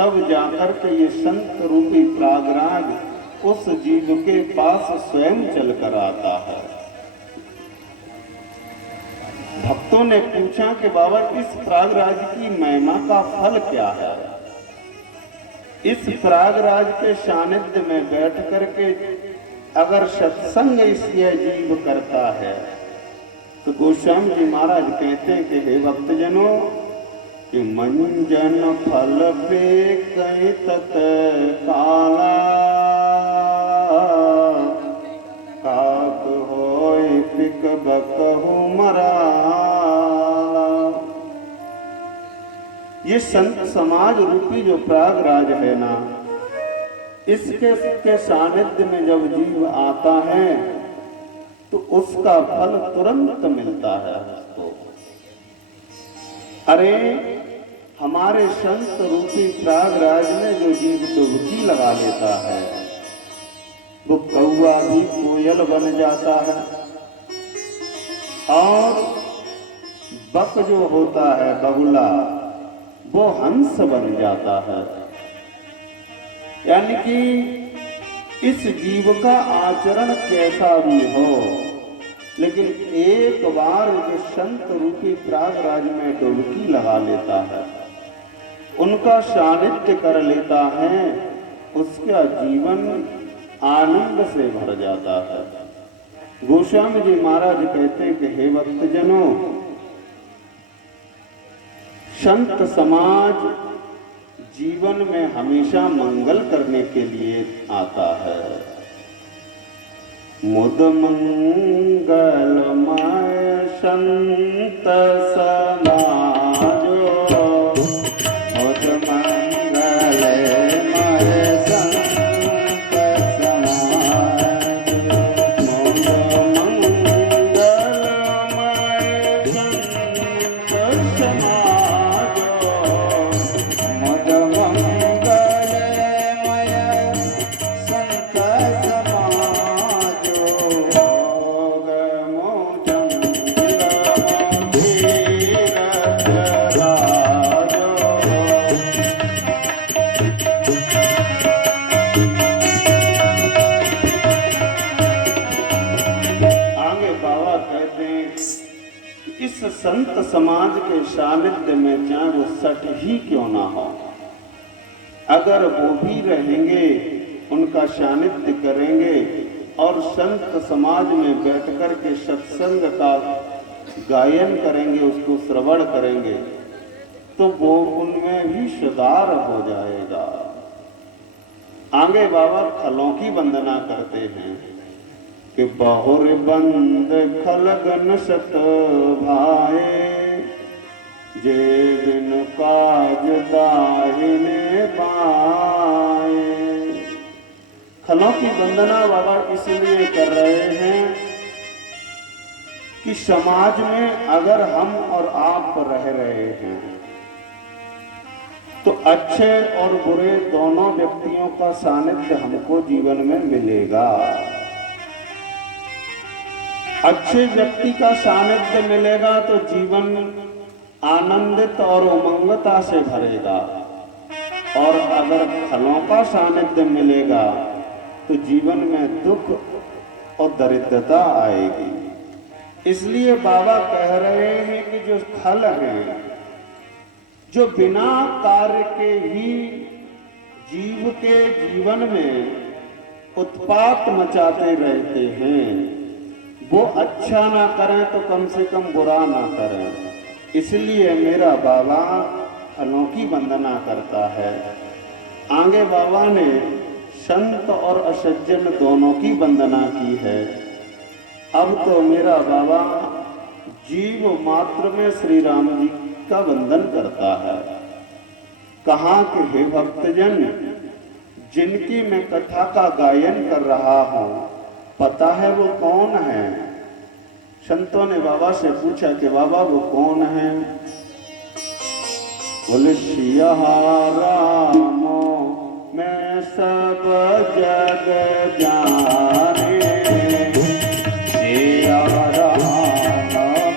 तब जाकर के ये संत रूपी प्रागराज उस जीव के पास स्वयं चलकर आता है। भक्तों ने पूछा कि बाबा इस प्रागराज की महिमा का फल क्या है? इस प्रागराज के सानिध्य में बैठ करके अगर सत्संग इसलिए जीव करता है तो गोस्वामी जी महाराज कहते हैं कि हे भक्तजनों कि मंजन फल पे कहीं तत काला काक होय पिक बकहु मरा। ये संत समाज रूपी जो प्रागराज है ना, इसके सानिध्य में जब जीव आता है तो उसका फल तुरंत मिलता है उसको। अरे हमारे संत रूपी प्रागराज में जो जीव डुबकी लगा लेता है वो कौआ भी कोयल बन जाता है और बक जो होता है बगुला वो हंस बन जाता है। यानी कि इस जीव का आचरण कैसा भी हो, लेकिन एक बार जो संत रूपी प्रागराज में डुबकी लगा लेता है, उनका सानिध्य कर लेता है, उसका जीवन आनंद से भर जाता है। गोस्वामी जी महाराज कहते हैं कि हे भक्तजनों, संत समाज जीवन में हमेशा मंगल करने के लिए आता है। मुद मंगलमय संत समाजो, मुद मंगलमय संत समाजो, मुद मंगलमय संत समाजो, मुद मंगलमय संत समाजो, इस संत समाज के सानिध्य में चाहे वो सठ ही क्यों ना हो, अगर वो भी रहेंगे, उनका सानिध्य करेंगे और संत समाज में बैठ कर के सत्संग का गायन करेंगे, उसको श्रवण करेंगे, तो वो उनमें भी सुधार हो जाएगा। आगे बाबा खलों की वंदना करते हैं कि बहुर बंद खलगन सत भाए, जे बिन काज दाहिने पाए। खलों की वंदना बाबा इसलिए कर रहे हैं कि समाज में अगर हम और आप रह रहे हैं तो अच्छे और बुरे दोनों व्यक्तियों का सानिध्य हमको जीवन में मिलेगा। अच्छे व्यक्ति का सानिध्य मिलेगा तो जीवन आनंदित और उमंगता से भरेगा, और अगर खलों का सानिध्य मिलेगा तो जीवन में दुख और दरिद्रता आएगी। इसलिए बाबा कह रहे हैं कि जो खल हैं, जो बिना कार्य के ही जीव के जीवन में उत्पात मचाते रहते हैं, वो अच्छा ना करें तो कम से कम बुरा ना करें। इसलिए मेरा बाबा खलों की वंदना करता है। आगे बाबा ने संत और असज्जन दोनों की वंदना की है। अब तो मेरा बाबा जीव मात्र में श्री राम जी का वंदन करता है। कहा कि हे भक्तजन, जिनकी मैं कथा का गायन कर रहा हूं, पता है वो कौन है? संतों ने बाबा से पूछा कि बाबा वो कौन है? बोले सिया रामो मैं सब जग जाने, सिया राम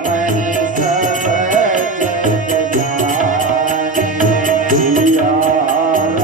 मैं सब जग जाने, सिया राम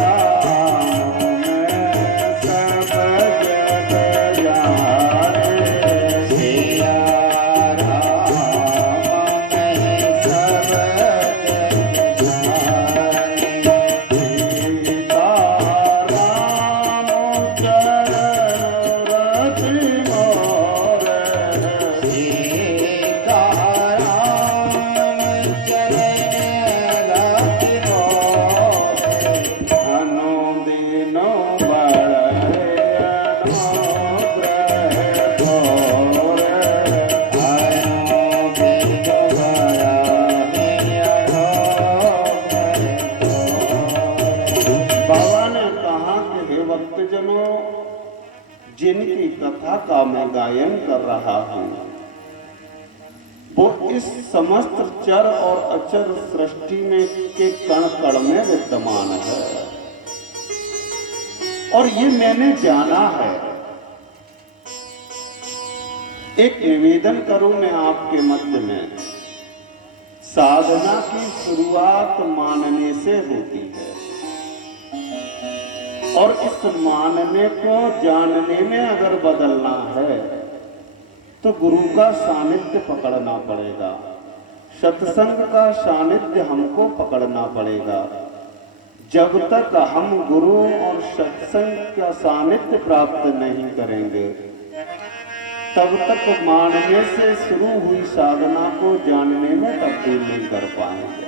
भक्तजनों, जिनकी कथा का मैं गायन कर रहा हूं, वो इस समस्त चर और अचर सृष्टि में के कण कण में विद्यमान है। और ये मैंने जाना है। एक निवेदन करूं मैं आपके मध्य में, साधना की शुरुआत मानने से होती है और इस मानने को जानने में अगर बदलना है तो गुरु का सानिध्य पकड़ना पड़ेगा, सत्संग का सानिध्य हमको पकड़ना पड़ेगा। जब तक हम गुरु और सत्संग का सानिध्य प्राप्त नहीं करेंगे तब तक मानने से शुरू हुई साधना को जानने में तब्दील नहीं कर पाएंगे।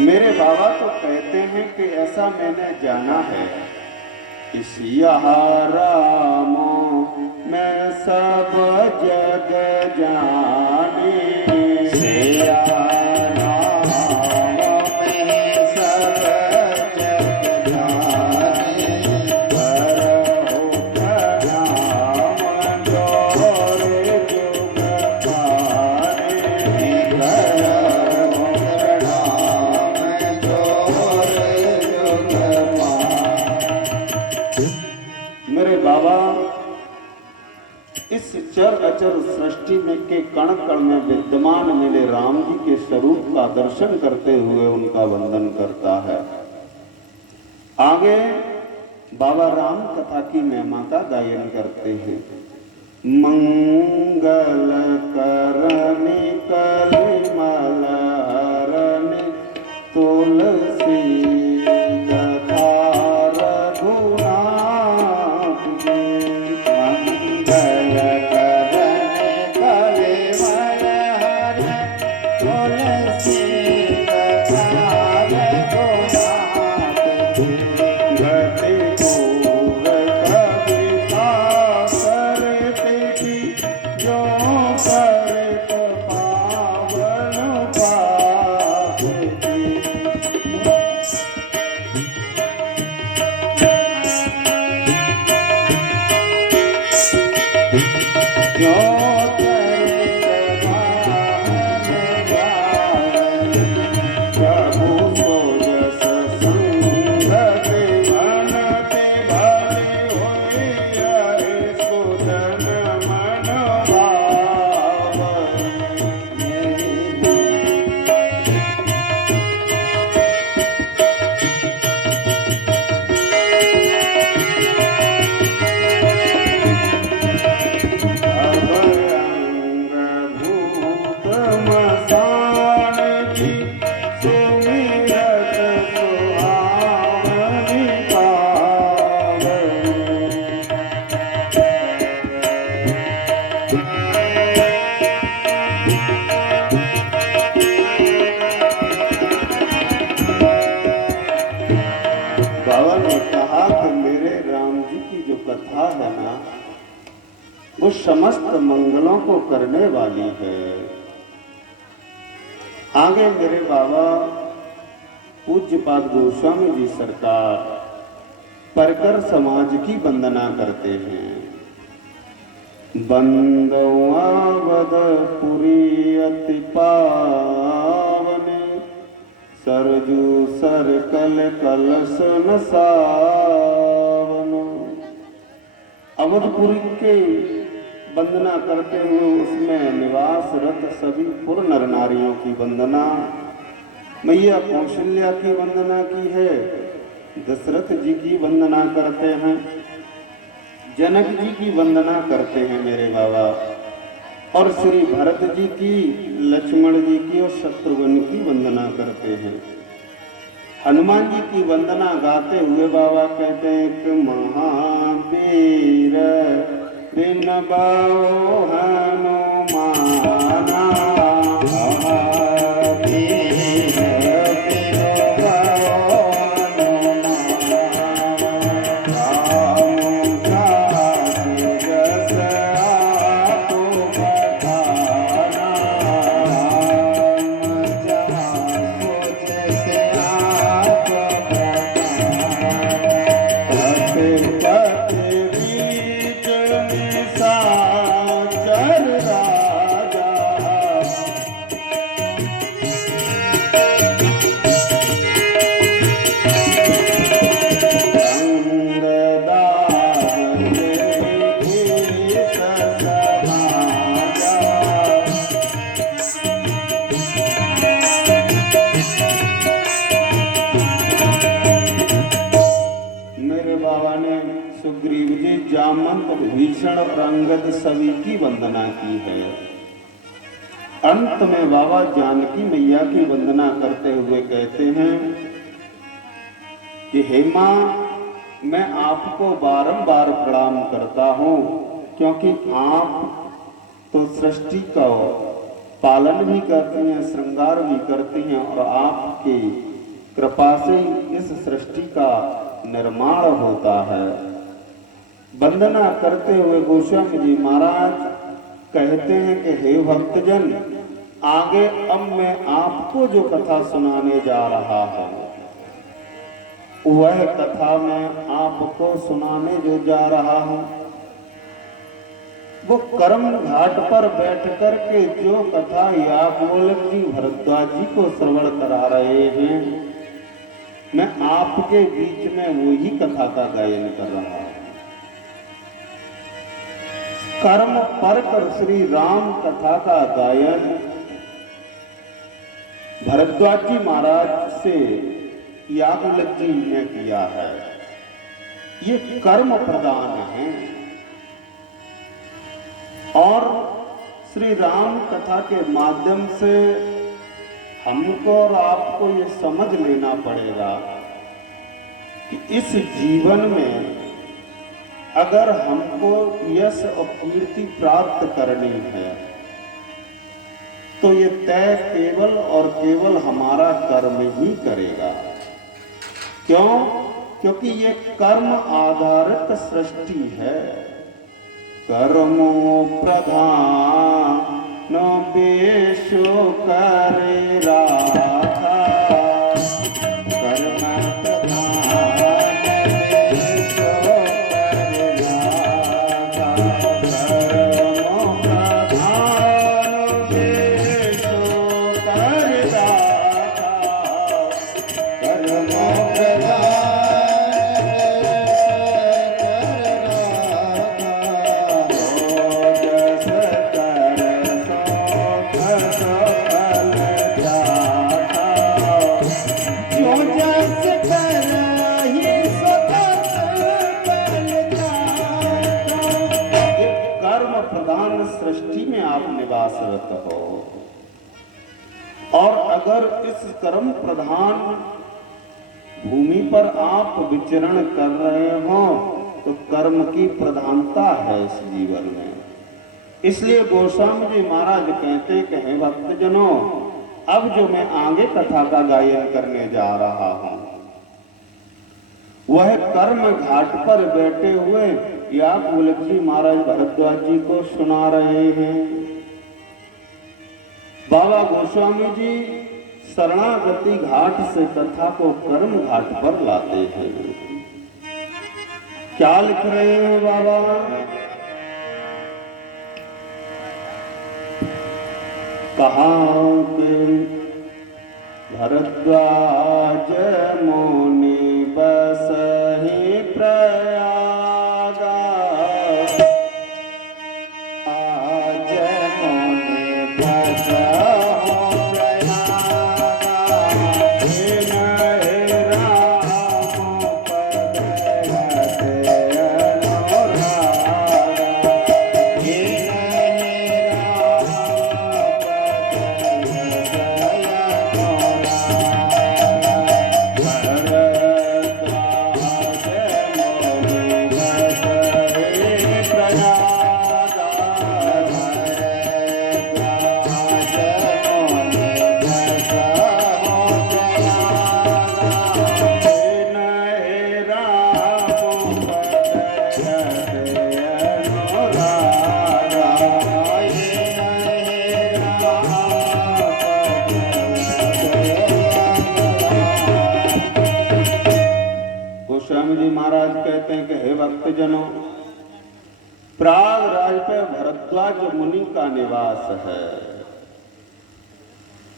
मेरे बाबा तो कहते हैं कि ऐसा मैंने जाना है, इस रामो मैं सब जग जाने, सिया राम मैं सब जग जाने, करहु प्रणाम जोर जुग पाने, करहु प्रणाम जोर जुग पाने। मेरे बाबा इस चर अचर सृष्टि में के कण कण में विद्यमान मेरे राम जी के स्वरूप का दर्शन करते हुए उनका वंदन करता है। आगे बाबा राम कथा की महिमा का गायन करते हैं। मंगल करनी कलिमल हरनि तुलसी कथा रघुनाथ की, मंगल करनि कलिमल हरनि तुलसी कथा रघुनाथ की, गति पूर कविता करते की, जो करत पावन पावती। जो करत पावन पावती, प्रभु को जस संगति मनते भारी होई, हरि सुदन मन भूत मसान की, सुमिरत सुहावनी पावनी। बाबा ने कहा कि मेरे राम जी की जो कथा है ना, वो समस्त मंगलों को करने वाली है। आगे मेरे बाबा पूज्यपाद गोस्वामी जी सरकार परकर समाज की वंदना करते हैं। बंदवावदपुरी अति पावन, सरजू सर कल कलश न सावन। अवधपुरी के वंदना करते हुए उसमें निवासरत सभी पुर नर नारियों की वंदना, मैया कौशल्या की वंदना की है, दशरथ जी की वंदना करते हैं, जनक जी की वंदना करते हैं मेरे बाबा, और श्री भरत जी की, लक्ष्मण जी की और शत्रुघ्न की वंदना करते हैं। हनुमान जी की वंदना गाते हुए बाबा कहते हैं कि महावीर बिन बाओ हनुमाना, महावीर बिन बाओ हनुमाना, राम काज जस आपो बखाना, राम जहाँ सोच से आप बखाना। जामवंत, भीषण और अंगद सभी की वंदना की है। अंत में बाबा जानकी मैया की वंदना करते हुए कहते हैं कि हे मां, मैं आपको बारंबार प्रणाम करता हूं, क्योंकि आप तो सृष्टि का पालन भी करती हैं, श्रृंगार भी करती हैं, और आपकी कृपा से इस सृष्टि का निर्माण होता है। वंदना करते हुए गोस्वामी जी महाराज कहते हैं कि हे भक्तजन, आगे अब मैं आपको जो कथा सुनाने जा रहा हूं, वह कथा मैं आपको सुनाने जो जा रहा हूं, वो कर्म घाट पर बैठ कर के जो कथा याज्ञवल्क्य जी भरद्वाज जी को श्रवण करा रहे हैं, मैं आपके बीच में वही कथा का गायन कर रहा हूं। कर्म पर कर श्री राम कथा का गायन भरद्वाज जी महाराज से याज्ञवल्क्य जी ने किया है। ये कर्म प्रदान है, और श्री राम कथा के माध्यम से हमको और आपको ये समझ लेना पड़ेगा कि इस जीवन में अगर हमको यश और कीर्ति प्राप्त करनी है, तो ये तय केवल और केवल हमारा कर्म ही करेगा। क्यों? क्योंकि ये कर्म आधारित सृष्टि है। कर्मो प्रधान बेशो करे राखा, कर्म प्रधान बेशो करे राखा, कर्मो प्रधान बेशो करे राखा, कर्मो प्रधान सृष्टि में आप निवासरत हो, और अगर इस कर्म प्रधान भूमि पर आप विचरण कर रहे हो, तो कर्म की प्रधानता है इस जीवन में। इसलिए गोस्वामी जी महाराज कहते कि हे भक्तजनों, अब जो मैं आगे कथा का गायन करने जा रहा हूं, वह कर्म घाट पर बैठे हुए याज्ञवल्क्य जी महाराज भरद्वाज जी को सुना रहे हैं। बाबा गोस्वामी जी शरणागति घाट से कथा को कर्म घाट पर लाते हैं। क्या लिख रहे हैं बाबा? कहा कि भरद्वाज मुनि बसहि प्रयागा, आज मुनि बसहि प्रयागा, हे राम पद हते अनुरागा, हे राम गोस्वामी जी महाराज कहते हैं कि हे भक्तजनों, प्रयागराज पे भरद्वाज मुनि का निवास है।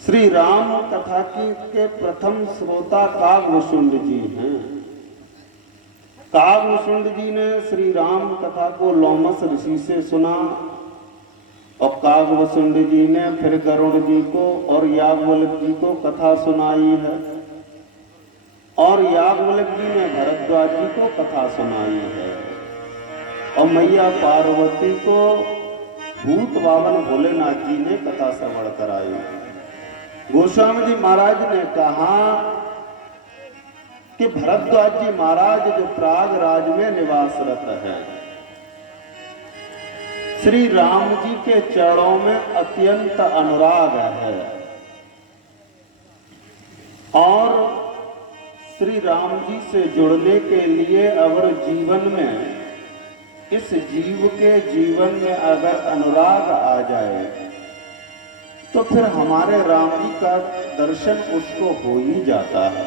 श्री राम कथा के प्रथम श्रोता कागभूषुंड जी हैं। कागभूषुंड जी ने श्री राम कथा को लोमस ऋषि से सुना, और कागभूषुंड जी ने फिर गरुड़ जी को और याज्ञवल्क्य जी को कथा सुनाई है, और याज्ञवल्क्य जी ने भरद्वाज जी को कथा सुनाई है। और मैया पार्वती को भूत बावन भोलेनाथ जी ने कथा श्रवण कराई। गोस्वामी जी महाराज ने कहा कि भरद्वाज जी महाराज जो प्रयागराज में निवासरत है, श्री राम जी के चरणों में अत्यंत अनुराग है और श्री राम जी से जुड़ने के लिए अगर जीवन में, इस जीव के जीवन में अगर अनुराग आ जाए तो फिर हमारे राम जी का दर्शन उसको हो ही जाता है।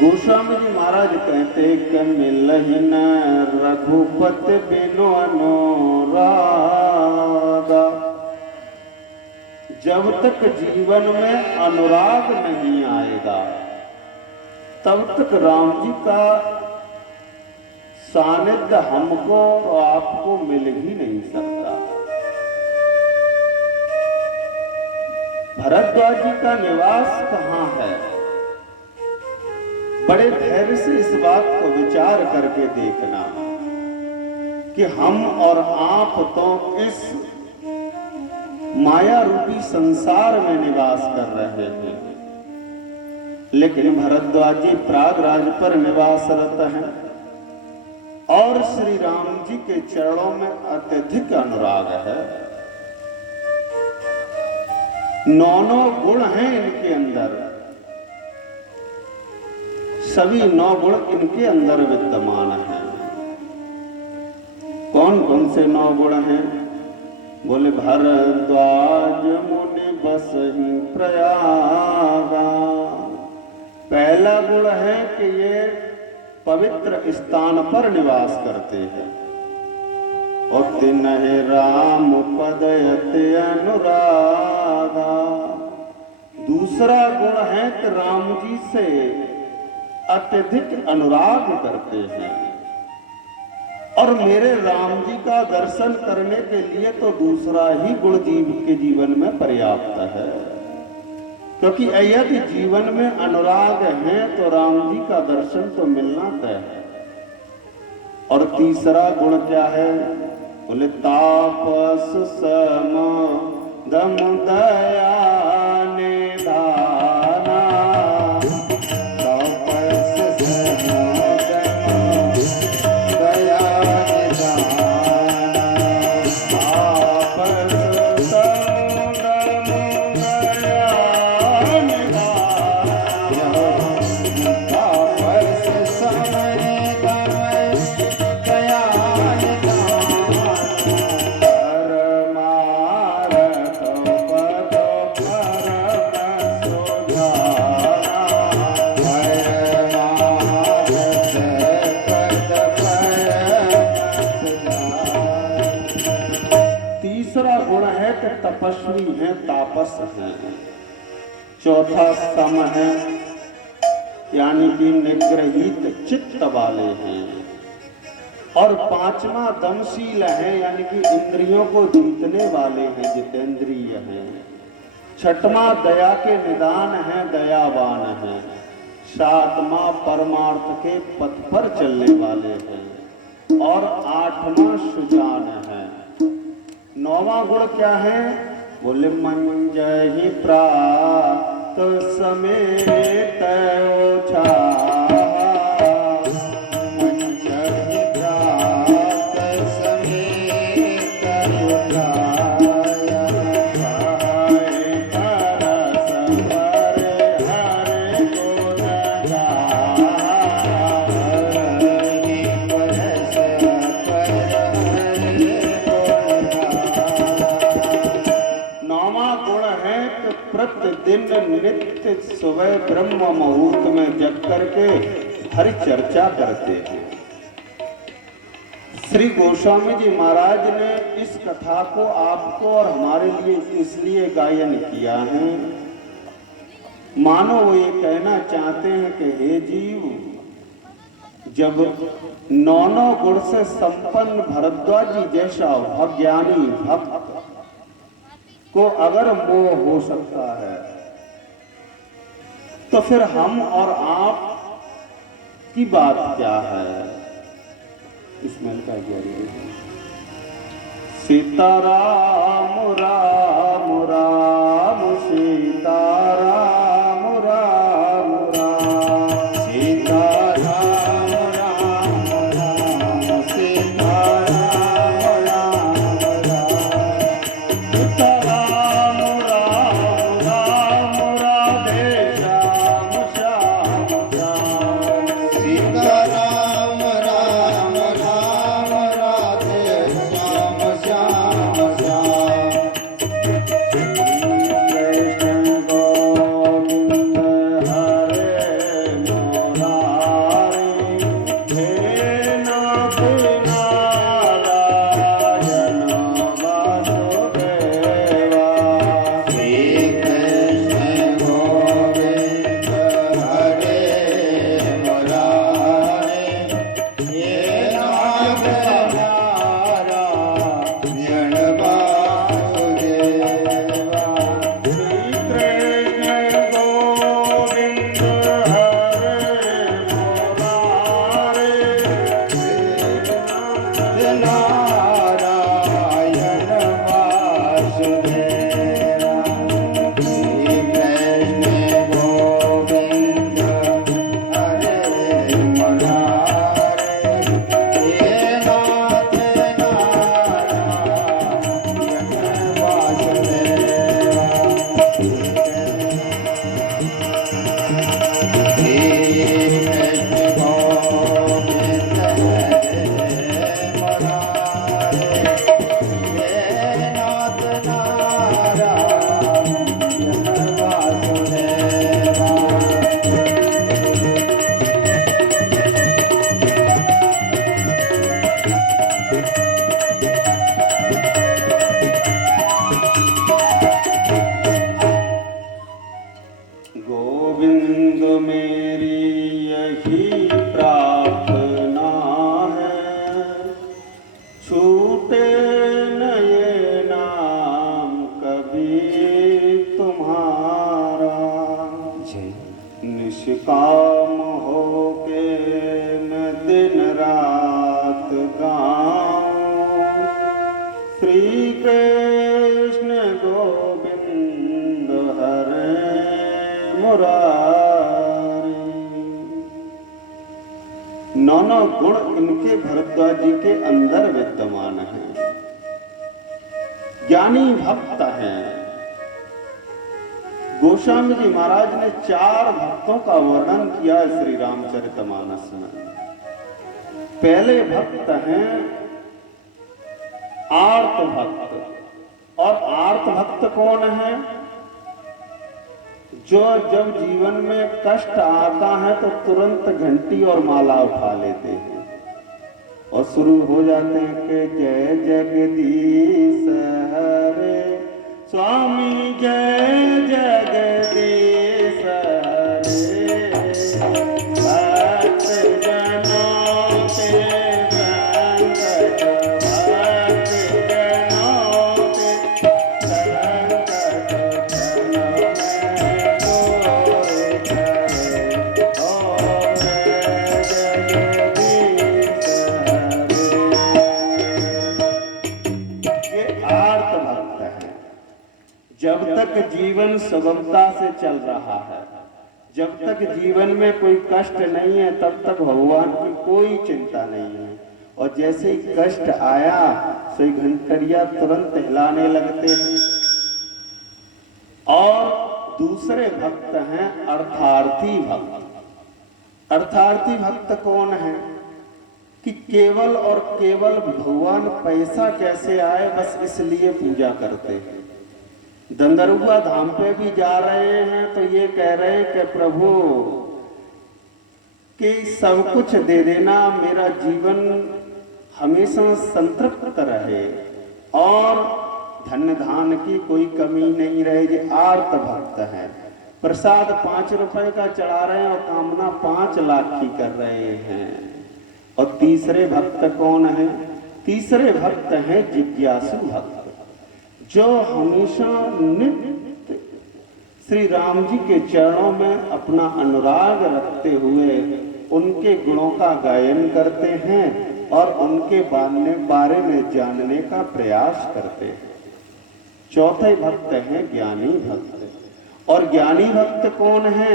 गोस्वामी जी महाराज कहते कि मिलहि न रघुपति बिनु अनुरागा, जब तक जीवन में अनुराग नहीं आएगा तब तक राम जी का सानिध्य हमको और आपको मिल ही नहीं सकता। भरद्वाज जी का निवास कहाँ है? बड़े धैर्य से इस बात को विचार करके देखना कि हम और आप तो इस माया रूपी संसार में निवास कर रहे हैं, लेकिन भरद्वाज जी प्रयागराज पर निवासरत हैं और श्री राम जी के चरणों में अत्यधिक अनुराग है। 9 गुण हैं इनके अंदर, सभी 9 गुण इनके अंदर विद्यमान हैं। कौन कौन से 9 गुण हैं? बोले भरद्वाज मुनि बसहि प्रयागा। पहला गुण है कि ये पवित्र स्थान पर निवास करते हैं और तिन्हि राम पद अति अनुरागा। दूसरा गुण है कि राम जी से अत्यधिक अनुराग करते हैं और मेरे राम जी का दर्शन करने के लिए तो दूसरा ही गुण जीव के जीवन में पर्याप्त है, क्योंकि यदि जीवन में अनुराग है तो राम जी का दर्शन तो मिलना तय है। और तीसरा गुण क्या है? बोले तापस सम दम दया निधाना। तापस सम दम दया निधाना। तापस सम दम दया निधाना। तापस सम दम दया तपस्वी हैं, तापस हैं। चौथा सम है, यानी कि निग्रहित चित्त वाले हैं। और पांचवा दमशील है, यानी कि इंद्रियों को जीतने वाले हैं, जितेंद्रिय हैं। छठवां दया के निदान है, दयावान है। सातवां परमार्थ के पथ पर चलने वाले हैं और आठवां सुजान है। 9वां गुण क्या है? बोले मंजहि प्रात समेत ओछा। मंजहि प्रात समेत ओछा। प्रतिदिन नित्य सुबह ब्रह्म मुहूर्त में जग करके हरि चर्चा करते हैं। श्री गोस्वामी जी महाराज ने इस कथा को आपको और हमारे लिए इसलिए गायन किया है, मानो वो ये कहना चाहते हैं कि हे जीव, जब 9 गुण से संपन्न भरद्वाज जी जैसा भज्ञानी भक्त को अगर मोह हो सकता है तो फिर हम और आप की बात क्या है। स्मेल का गैरी है। सीताराम राम राम सीताराम राम राम सीताराम राम राम सीताराम राम राम सीताराम राम राम राधे श्याम श्याम श्याम सीताराम राम राम राधे श्याम श्याम श्याम कृष्ण गोविंद हरे मुरारी हे नाथ नारायण वासुदेवा श्री कृष्ण गोविंद हरे मुरारी हे नाथ नारायण वासुदेवा श्री कृष्ण गोविंद हरे मुरारी हे नारायण वासुदेवा श्री कृष्ण गोविंद हरे मुरारी हे नाथ नारायण गोविंद मेरी यही प्रार्थना है, छूटे न ये नाम कभी तुम्हारा। निष्काम हो के मैं दिन रात गाऊं श्री कृष्ण गोविंद हरे मुरारी। नौ गुण इनके भरद्वाज जी के अंदर विद्यमान हैं। ज्ञानी भक्त हैं। गोस्वामी जी महाराज ने 4 भक्तों का वर्णन किया श्री रामचरितमानस में। पहले भक्त हैं आर्त भक्त। और आर्त भक्त कौन है? जो जब जीवन में कष्ट आता है तो तुरंत घंटी और माला उठा लेते हैं और शुरू हो जाते हैं कि जय जगदीश हरे स्वामी जय जगदीश हरे भक्त जनों के संकट भक्त जनों के संकट जब तक जीवन सुगमता से चल रहा है, जब तक जीवन में कोई कष्ट नहीं है, तब तक भगवान की कोई चिंता नहीं है। और जैसे ही कष्ट आया तो घंटरिया तुरंत हिलाने लगते हैं। और दूसरे भक्त हैं अर्थार्थी भक्त। अर्थार्थी भक्त कौन है? कि केवल और केवल भगवान पैसा कैसे आए बस इसलिए पूजा करते हैं। दंदरुआ धाम पे भी जा रहे हैं तो ये कह रहे हैं कि प्रभु कि सब कुछ दे देना, मेरा जीवन हमेशा संतृप्त रहे और धन धान की कोई कमी नहीं रहे। ये आर्त भक्त है। प्रसाद 5 रुपए का चढ़ा रहे हैं और कामना 5 लाख की कर रहे हैं। और तीसरे भक्त कौन है? तीसरे भक्त हैं जिज्ञासु भक्त, जो हमेशा नित्य श्री राम जी के चरणों में अपना अनुराग रखते हुए उनके गुणों का गायन करते हैं और उनके बारे में जानने का प्रयास करते हैं। चौथे भक्त हैं ज्ञानी भक्त। और ज्ञानी भक्त कौन है?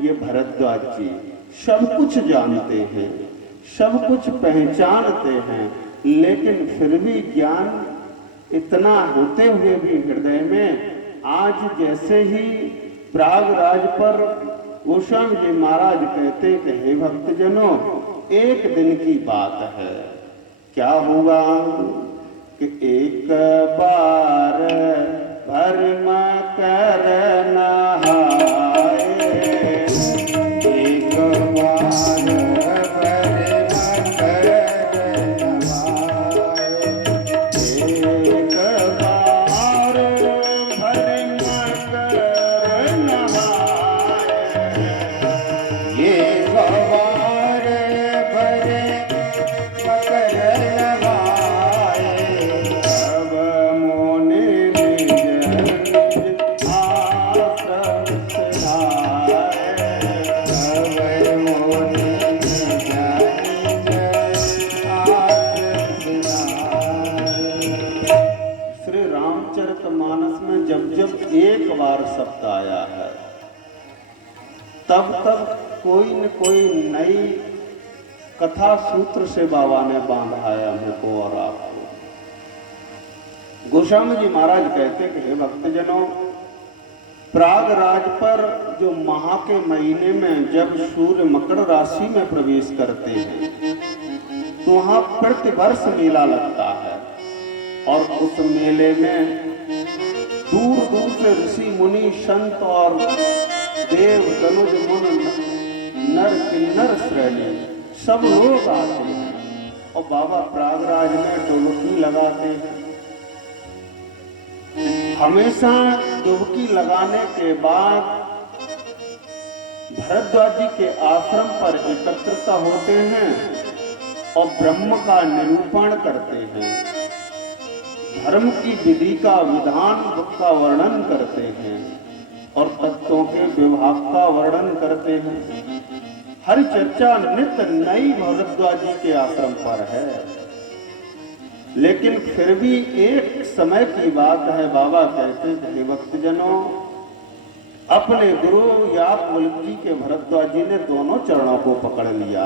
ये भरद्वाज जी सब कुछ जानते हैं, सब कुछ पहचानते हैं, लेकिन फिर भी ज्ञान इतना होते हुए भी हृदय में आज जैसे ही प्रयागराज पर गोस्वामी जी महाराज कहते कि हे भक्तजनों, एक दिन की बात है, क्या हुआ कि एक बार भरम कर नहाए, एक बार भरम कर नहाए, एक बार भरम कर नहाए, ये बार भरम कर नहाए, अब मोने निज आश्रम सिधाए, अब मोने निज आश्रम सिधाए। श्री रामचरितमानस में जब जब एक बार शब्द आया है, तब तब कोई न कोई नई कथा सूत्र से बाबा ने बांधाया हमको और आपको। गोस्वामी जी महाराज कहते कि हे भक्तजनों, प्रयागराज पर जो माह के महीने में जब सूर्य मकर राशि में प्रवेश करते हैं तो वहां प्रतिवर्ष मेला लगता है, और उस मेले में दूर दूर से ऋषि मुनि संत और देव तनुज मुन नर किन्नर श्रेणी सब लोग आते हैं और बाबा प्रयागराज में डुबकी लगाते हैं। हमेशा डुबकी लगाने के बाद भरद्वाज जी के आश्रम पर एकत्रित होते हैं और ब्रह्म का निरूपण करते हैं, धर्म की विधि का विधान का वर्णन करते हैं और तत्वों के विभाग का वर्णन करते हैं। हर चर्चा नित्य नई भरद्वाज जी के आश्रम पर है, लेकिन फिर भी एक समय की बात है, बाबा कहते थे भक्तजनों, अपने गुरु याज्ञवल्क्य जी के भरद्वाज जी ने दोनों चरणों को पकड़ लिया।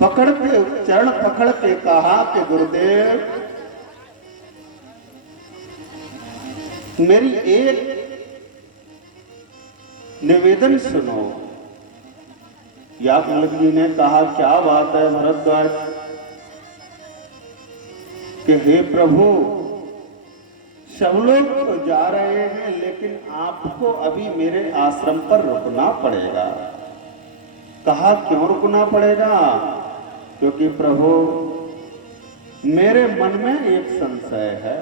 पकड़ के चरण पकड़ के कहा कि गुरुदेव, मेरी एक निवेदन सुनो। याज्ञवल्क्य जी ने कहा, क्या बात है भरद्वाज? कि हे प्रभु, सब लोग तो जा रहे हैं, लेकिन आपको अभी मेरे आश्रम पर रुकना पड़ेगा। कहा, क्यों रुकना पड़ेगा? क्योंकि प्रभु, मेरे मन में एक संशय है।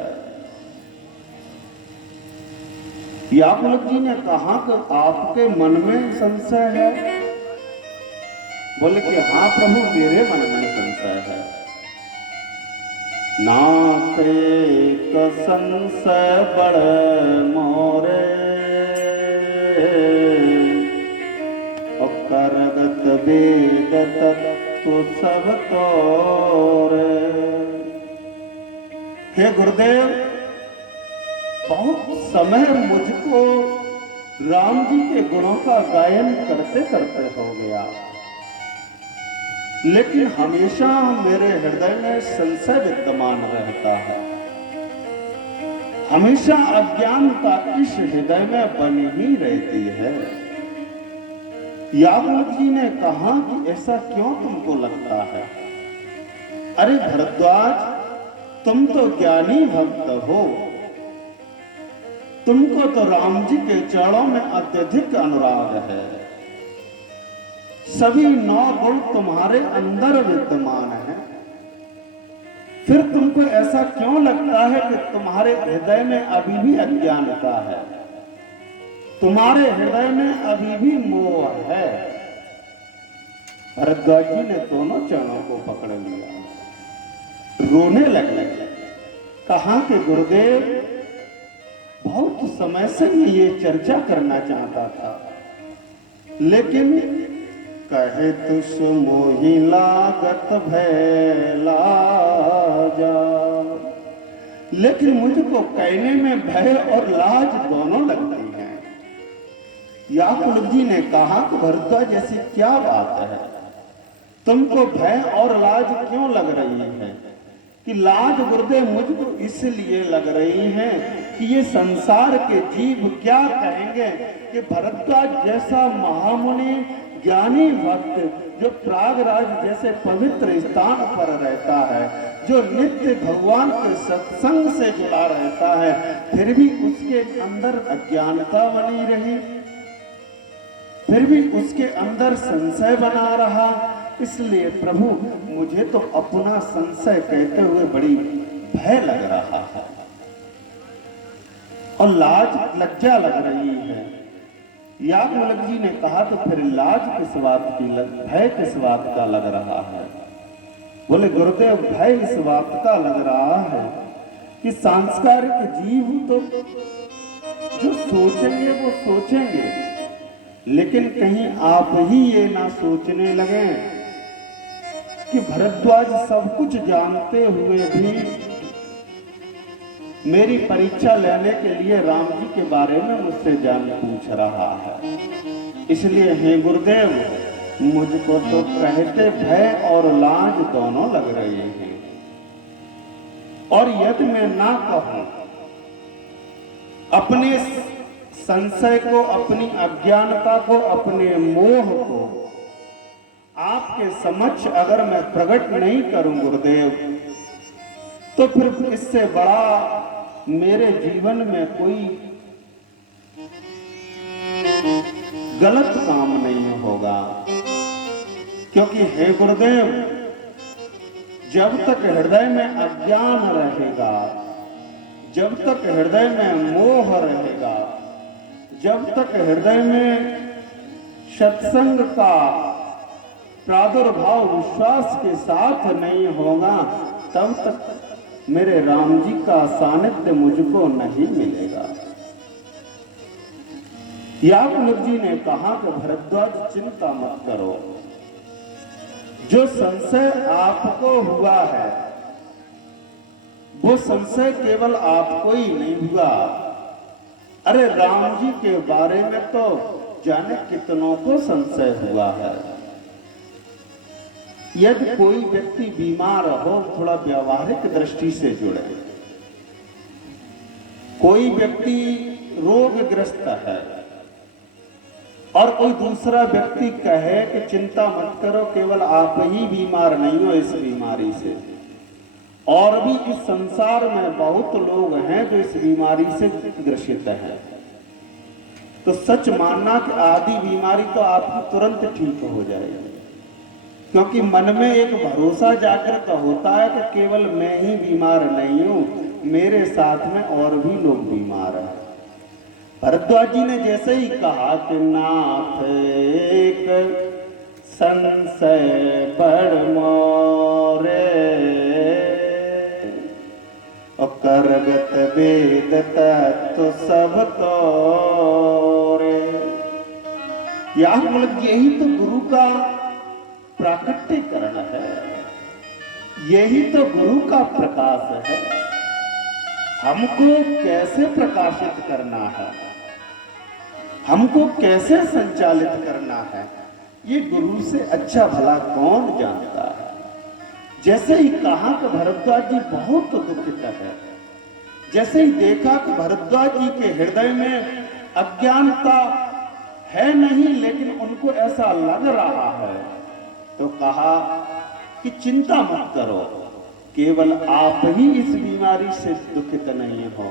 याज्ञवल्क्य जी ने कहा कि आपके मन में संशय है? बोले कि हाँ प्रभु, मेरे मन में संशय है। नाते क संशय बड़ मोरे, और करगत वेद तत्व सब तोरे। हे गुरुदेव, बहुत समय मुझको राम जी के गुणों का गायन करते करते हो गया, लेकिन हमेशा मेरे हृदय में संशय विद्यमान रहता है। हमेशा अज्ञानता इस हृदय में बनी ही रहती है। याज्ञवल्क्य जी ने कहा कि ऐसा क्यों तुमको लगता है? अरे भरद्वाज, तुम तो ज्ञानी भक्त हो, तुमको तो राम जी के चरणों में अत्यधिक अनुराग है, सभी 9 गुण तुम्हारे अंदर विद्यमान है, फिर तुमको ऐसा क्यों लगता है कि तुम्हारे हृदय में अभी भी अज्ञानता है, तुम्हारे हृदय में अभी भी मोह है? भरद्वाज जी ने दोनों चरणों को पकड़ लिया, रोने लगे। कहा कि गुरुदेव, बहुत समय से मैं ये चर्चा करना चाहता था, लेकिन कहे तुस मोहि लागत भैला जा। लेकिन मुझको कहने में भय और लाज दोनों लगती हैं। याकुब जी ने कहा कि भरद्वाज जैसी क्या बात है, तुमको भय और लाज क्यों लग रही है? कि लाज गुरुदेव मुझको इसलिए लग रही है कि ये संसार के जीव क्या कहेंगे कि भरद्वाज जैसा महामुनि ज्ञानी भक्त जो प्रयागराज जैसे पवित्र स्थान पर रहता है, जो नित्य भगवान के सत्संग से जुड़ा रहता है, फिर भी उसके अंदर अज्ञानता बनी रही, फिर भी उसके अंदर संशय बना रहा। इसलिए प्रभु मुझे तो अपना संशय कहते हुए बड़ी भय लग रहा है और लाज लज्जा लग रही है। याज्ञवल्क्य जी ने कहा तो फिर लाज किस बात की, भय किस बात का लग रहा है? बोले गुरुदेव भय इस बात का लग रहा है कि सांस्कारिक जीव तो जो सोचेंगे वो सोचेंगे, लेकिन कहीं आप ही ये ना सोचने लगे कि भरद्वाज सब कुछ जानते हुए भी मेरी परीक्षा लेने के लिए राम जी के बारे में मुझसे जान पूछ रहा है। इसलिए हे गुरुदेव मुझको तो कहते भय और लाज दोनों लग रहे हैं, और यदि मैं ना कहूं अपने संशय को, अपनी अज्ञानता को, अपने मोह को आपके समक्ष अगर मैं प्रकट नहीं करूं गुरुदेव, तो फिर इससे बड़ा मेरे जीवन में कोई गलत काम नहीं होगा। क्योंकि हे गुरुदेव जब तक हृदय में अज्ञान रहेगा, जब तक हृदय में मोह रहेगा, जब तक हृदय में सत्संग का प्रादुर्भाव विश्वास के साथ नहीं होगा, तब तक मेरे राम जी का सानिध्य मुझको नहीं मिलेगा। याज्ञवल्क्य जी ने कहा कि भरद्वाज चिंता मत करो, जो संशय आपको हुआ है वो संशय केवल आपको ही नहीं हुआ, अरे राम जी के बारे में तो जाने कितनों को संशय हुआ है। यदि कोई व्यक्ति बीमार हो, थोड़ा व्यवहारिक दृष्टि से जुड़े, कोई व्यक्ति रोगग्रस्त है और कोई दूसरा व्यक्ति कहे कि चिंता मत करो, केवल आप ही बीमार नहीं हो इस बीमारी से, और भी इस संसार में बहुत लोग हैं जो इस बीमारी से ग्रसित हैं, तो सच मानना कि आदि बीमारी तो आपकी तुरंत ठीक हो जाएगी। क्योंकि मन में एक भरोसा जागृत होता है कि केवल मैं ही बीमार नहीं हूं, मेरे साथ में और भी लोग बीमार हैं। भरद्वाज जी ने जैसे ही कहा कि नाथ एक संशय बड़ मोरे और करगत वेद तत्व सब तोरे। याज्ञवल्क्य यही तो गुरु का प्राकट्यकरण है, यही तो गुरु का प्रकाश है। हमको कैसे प्रकाशित करना है, हमको कैसे संचालित करना है, ये गुरु से अच्छा भला कौन जानता है। जैसे ही कहा कि भरद्वाज जी बहुत दुखित है, जैसे ही देखा कि भरद्वाज जी के हृदय में अज्ञानता है नहीं, लेकिन उनको ऐसा लग रहा है, तो कहा कि चिंता मत करो, केवल आप ही इस बीमारी से दुखित नहीं हो,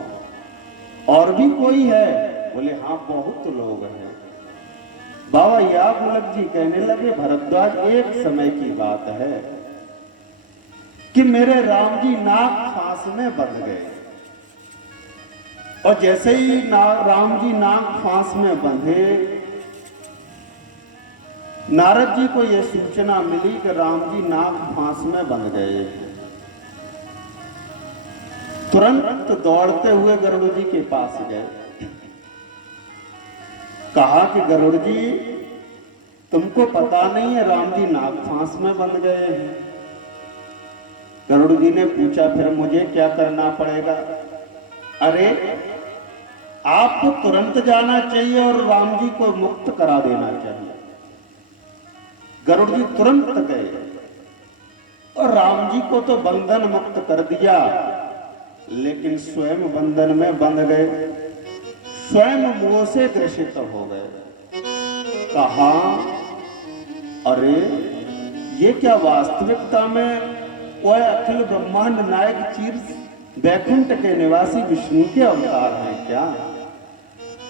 और भी कोई है? बोले हाँ बहुत लोग हैं। बाबा याज्ञवल्क्य जी कहने लगे भरद्वाज एक समय की बात है कि मेरे राम जी नाग फांस में बंध गए, और जैसे ही राम जी नाग फांस में बंधे, नारद जी को यह सूचना मिली कि राम जी नाग फांस में बंध गए। तुरंत दौड़ते हुए गरुड़ जी के पास गए, कहा कि गरुड़ जी तुमको पता नहीं है राम जी नाग फांस में बंध गए हैं। गरुड़ जी ने पूछा फिर मुझे क्या करना पड़ेगा? अरे आपको तुरंत जाना चाहिए और राम जी को मुक्त करा देना चाहिए। गरुड़ जी तुरंत गए और राम जी को तो बंधन मुक्त कर दिया, लेकिन स्वयं बंधन में बंध गए, स्वयं मोह से ग्रसित हो गए। कहा अरे ये क्या वास्तविकता में वह अखिल ब्रह्मांड नायक चीर वैकुंठ के निवासी विष्णु के अवतार हैं क्या?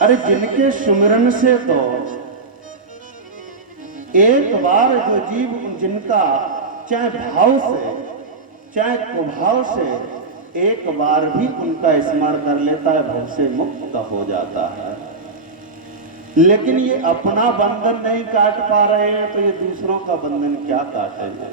अरे जिनके सुमिरन से तो एक बार जो जीव जिनका चाहे भाव से चाहे कुभाव से एक बार भी उनका स्मरण कर लेता है भव से मुक्त हो जाता है। लेकिन ये अपना बंधन नहीं काट पा रहे हैं तो ये दूसरों का बंधन क्या काटेंगे?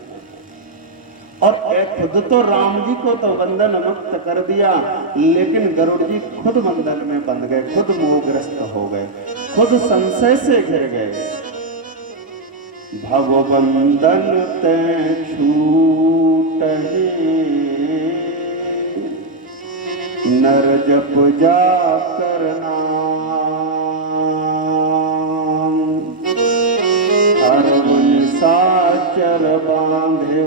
और खुद तो राम जी को तो बंधन मुक्त कर दिया, लेकिन गरुड़ जी खुद बंधन में बंध गए, खुद मोहग्रस्त हो गए, खुद संशय से घिर गए। भवबंधन ते छूटहि नर जप जा करना, हरवन साचर बांधे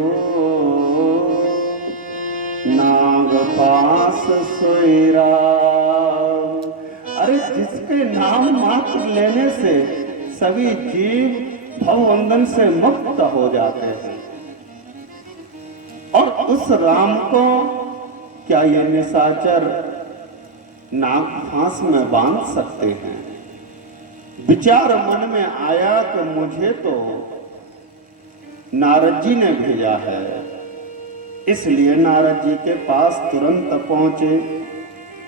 नाग पास सोयरा। अरे जिसके नाम मात्र लेने से सभी जीव भवबंधन से मुक्त हो जाते हैं, और उस राम को क्या ये निशाचर नाग फांस में बांध सकते हैं? विचार मन में आया कि मुझे तो नारद जी ने भेजा है, इसलिए नारद जी के पास तुरंत पहुंचे।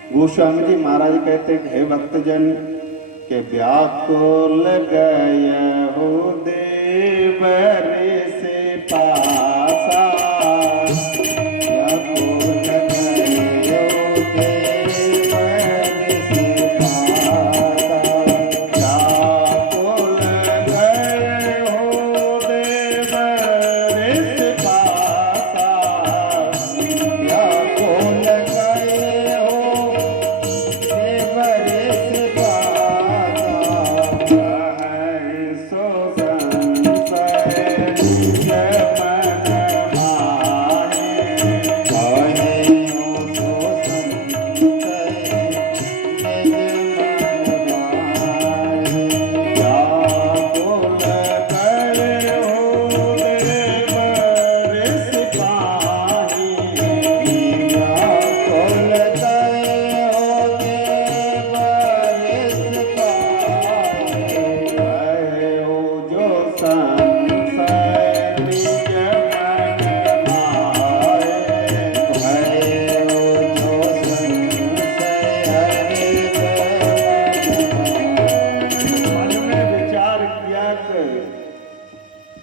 गोस्वामी जी महाराज कहते हे भक्तजन के व्याकुल गए हो देव रे से पासा,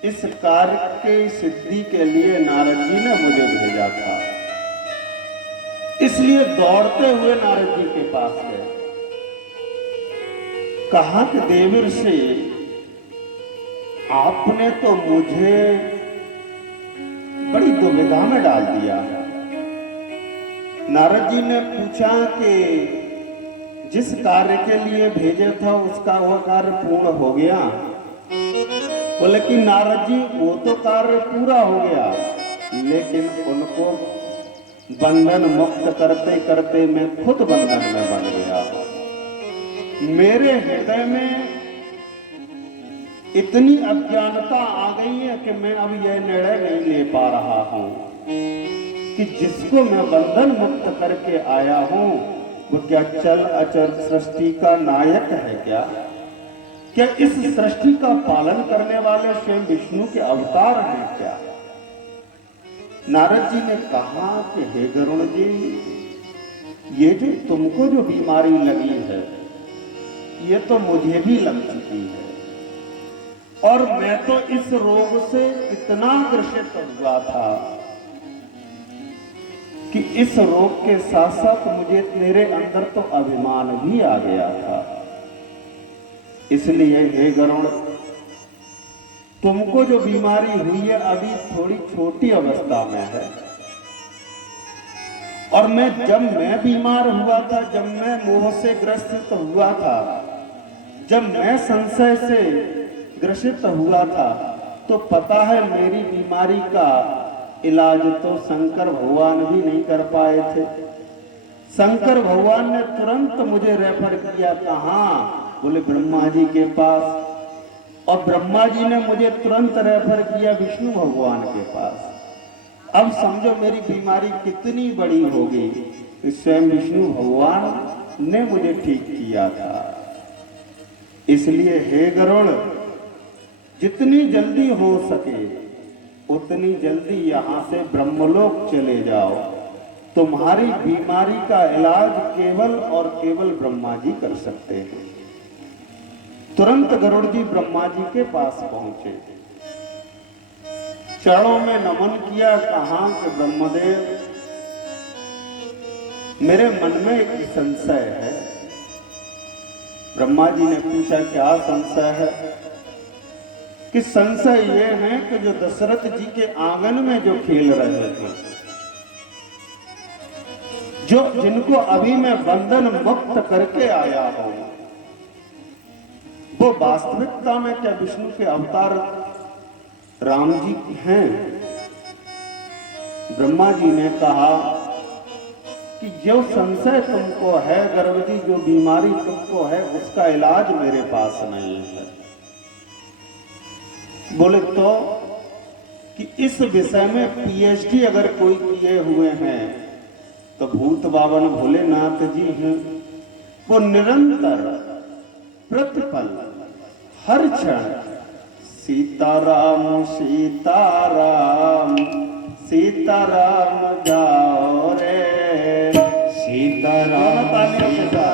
इस कार्य के सिद्धि के लिए नारद जी ने मुझे भेजा था, इसलिए दौड़ते हुए नारद जी के पास गए। कहा कि देव ऋषि आपने तो मुझे बड़ी दुविधा में डाल दिया। नारद जी ने पूछा कि जिस कार्य के लिए भेजे था उसका वह कार्य पूर्ण हो गया? बोले कि नारद जी वो तो कार्य पूरा हो गया, लेकिन उनको बंधन मुक्त करते करते मैं खुद बंधन में बन गया। मेरे हृदय में इतनी अज्ञानता आ गई है कि मैं अब यह निर्णय नहीं ले पा रहा हूं कि जिसको मैं बंधन मुक्त करके आया हूं वो क्या चल अचल सृष्टि का नायक है क्या इस सृष्टि का पालन करने वाले स्वयं विष्णु के अवतार हैं क्या? नारद जी ने कहा कि हे गरुड़ जी, ये जो तुमको जो बीमारी लगी है ये तो मुझे भी लग चुकी है, और मैं तो इस रोग से इतना ग्रसित हुआ था कि इस रोग के साथ साथ मुझे मेरे अंदर तो अभिमान भी आ गया था। इसलिए हे गरुड़, तुमको जो बीमारी हुई है अभी थोड़ी छोटी अवस्था में है, और जब मैं बीमार हुआ था, जब मैं मोह से ग्रसित हुआ था, जब मैं संशय से ग्रसित हुआ था, तो पता है मेरी बीमारी का इलाज तो शंकर भगवान भी नहीं कर पाए थे। शंकर भगवान ने तुरंत मुझे रेफर किया, कहाँ? बोले ब्रह्मा जी के पास। और ब्रह्मा जी ने मुझे तुरंत रेफर किया विष्णु भगवान के पास। अब समझो मेरी बीमारी कितनी बड़ी हो गई, स्वयं विष्णु भगवान ने मुझे ठीक किया था। इसलिए हे गरुड़, जितनी जल्दी हो सके उतनी जल्दी यहां से ब्रह्मलोक चले जाओ। तुम्हारी बीमारी का इलाज केवल और केवल ब्रह्मा जी कर सकते हैं। तुरंत गरुड़ जी ब्रह्मा जी के पास पहुंचे, चरणों में नमन किया, कहा कि ब्रह्मदेव, मेरे मन में एक संशय है। ब्रह्मा जी ने पूछा, क्या संशय है? कि संशय ये है कि जो दशरथ जी के आंगन में जो खेल रहे थे, जो जिनको अभी मैं बंधन मुक्त करके आया हूं, वो वास्तविकता में क्या विष्णु के अवतार राम जी हैं? ब्रह्मा जी ने कहा कि जो संशय तुमको है गरुड़ जी, जो बीमारी तुमको है, उसका इलाज मेरे पास नहीं है। बोले तो कि इस विषय में पीएचडी अगर कोई किए हुए हैं तो भूत बावन भोलेनाथ जी हैं। वो निरंतर प्रतिपल हर क्षण सीताराम सीताराम सीताराम जाओ रे, सीताराम सीताराम